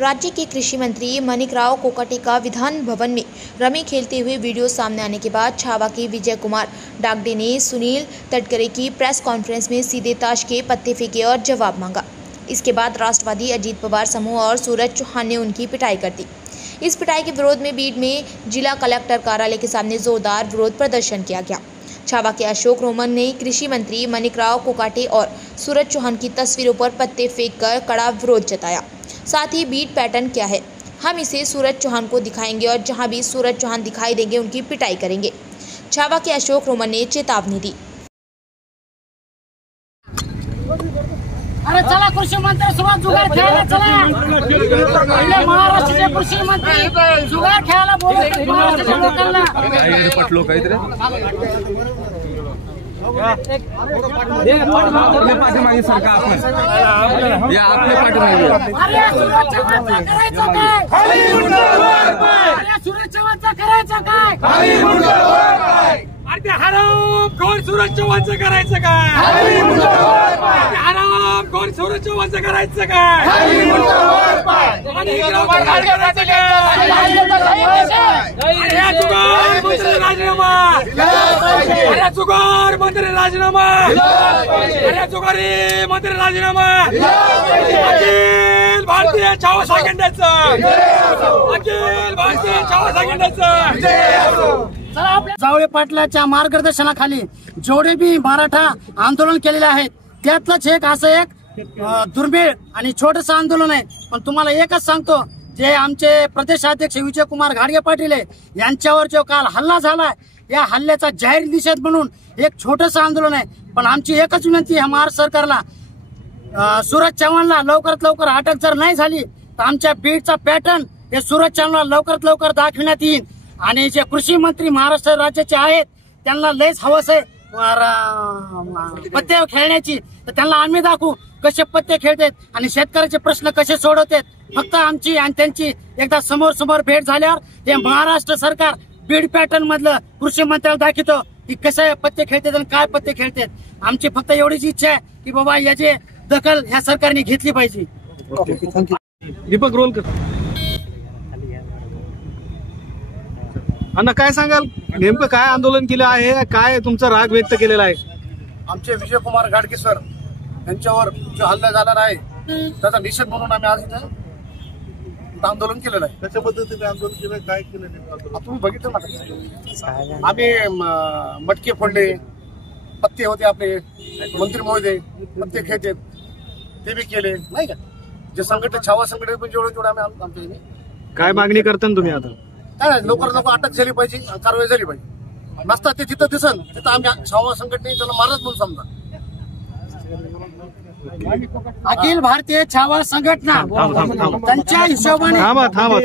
राज्य के कृषि मंत्री माणिकराव कोकाटे का विधान भवन में रमी खेलते हुए वीडियो सामने आने के बाद छावा के विजय कुमार डागडे ने सुनील तटकरे की प्रेस कॉन्फ्रेंस में सीधे ताश के पत्ते फेंके और जवाब मांगा। इसके बाद राष्ट्रवादी अजीत पवार समूह और सूरज चौहान ने उनकी पिटाई कर दी। इस पिटाई के विरोध में बीड में जिला कलेक्टर कार्यालय के सामने जोरदार विरोध प्रदर्शन किया गया। छावा के अशोक रोमन ने कृषि मंत्री माणिकराव कोकाटे और सूरज चौहान की तस्वीरों पर पत्ते फेंककर कड़ा विरोध जताया। साथ ही बीट पैटर्न क्या है, हम इसे सूरज चौहान को दिखाएंगे और जहां भी सूरज चौहान दिखाई देंगे उनकी पिटाई करेंगे। छावा के अशोक रोमन ने चेतावनी दी। अरे चला कृषी मंत्री सुभाष जुगार खेळायला चला। पहिले महाराष्ट्राचे कृषी मंत्री जुगार खेळायला बोलले महाराष्ट्राच्या लोकांना। पट लोक आहेत रे पाठीमागे सरका आपण या आपल्या पाठीमागे। अरे सूरज चव्हाणचं करायचं काय? खाली मुंडावर पाय। अरे सूरज चव्हाणचं करायचं काय? खाली मुंडावर पाय। अरे हराम खोर सूरज चव्हाणचं करायचं काय? खाली मुंडावर पाय। हराम खोर सूरज चव्हाणचं करायचं काय? खाली मुंडावर पाय। माणिकराव कोकाटे करायचं काय? अरे जुगार मंत्री राजीनामा। अरे जुगार मंत्री राजीनामा। अरे जुगारी मंत्री राजीनामा। अखिल भारतीय छावा संघटनेचं अखिल भारतीय छावा संघटनेचं जावळे पाटलाच्या मार्गदर्शनाखाली जेवढे बी मराठा आंदोलन केलेले आहेत त्यातलंच एक असं एक दुर्मिळ आणि छोटंसं आंदोलन आहे। पण तुम्हाला एकच सांगतो, जे आमचे प्रदेशाध्यक्ष विजय कुमार घाडगे पाटील यांच्यावर जो काल हल्ला झाला, या हल्ल्याचा जाहीर निषेध म्हणून एक छोटंसं आंदोलन आहे। पण आमची एकच विनंती आहे महाराष्ट्र सरकारला, सूरज चव्हाणला लवकरात लवकर अटक जर नाही झाली तर आमच्या बीडचा पॅटर्न हे सूरज चव्हाणला लवकरात लवकर दाखविण्यात येईल। आणि जे कृषी मंत्री महाराष्ट्र राज्याचे आहेत त्यांना लयच हवस आहे पत्ते खेळण्याची, तर त्यांना आम्ही दाखवू कसे पत्ते खेळतात आणि शेतकऱ्याचे प्रश्न कसे सोडवतात। फक्त आमची आणि त्यांची एकदा समोर समोर भेट झाल्यावर ते महाराष्ट्र सरकार बीड पॅटर्न मधलं कृषी मंत्र्याला दाखवतो की कसे पत्ते खेळतात आणि काय पत्ते खेळतात। आमची फक्त एवढीच इच्छा आहे की बाबा याची दखल ह्या सरकारने घेतली पाहिजे। दीपक रोल कर अण्णा, काय सांगाल नेमकं काय आंदोलन केलं आहे, काय तुमचा राग व्यक्त केलेला आहे? आमचे विजय कुमार घाडगे सर यांच्यावर जो हल्ला झालेला आहे त्याचा निषेध म्हणून आम्ही आज इथं आंदोलन केलेलं आहे। कशा पद्धतीने आंदोलन केलं, काय केलं नेमकं तुम्ही बघितलं ना, आम्ही मटके फोडले, पत्ते होते आपले मंत्री महोदय पत्ते खेळते ते बी केले नाही का। जे संघटन छावा संघटन पण जेवढे आम्ही आमच्या काय मागणी करता तुम्ही आता? काय नाही, लवकर अटक झाली पाहिजे, कारवाई झाली पाहिजे। नसता ते तिथं दिसन तिथं आम्ही छावा संघटने त्याला मारत म्हणून समजा। अखिल भारतीय छावा संघटना त्यांच्या हिशोबाने थांबा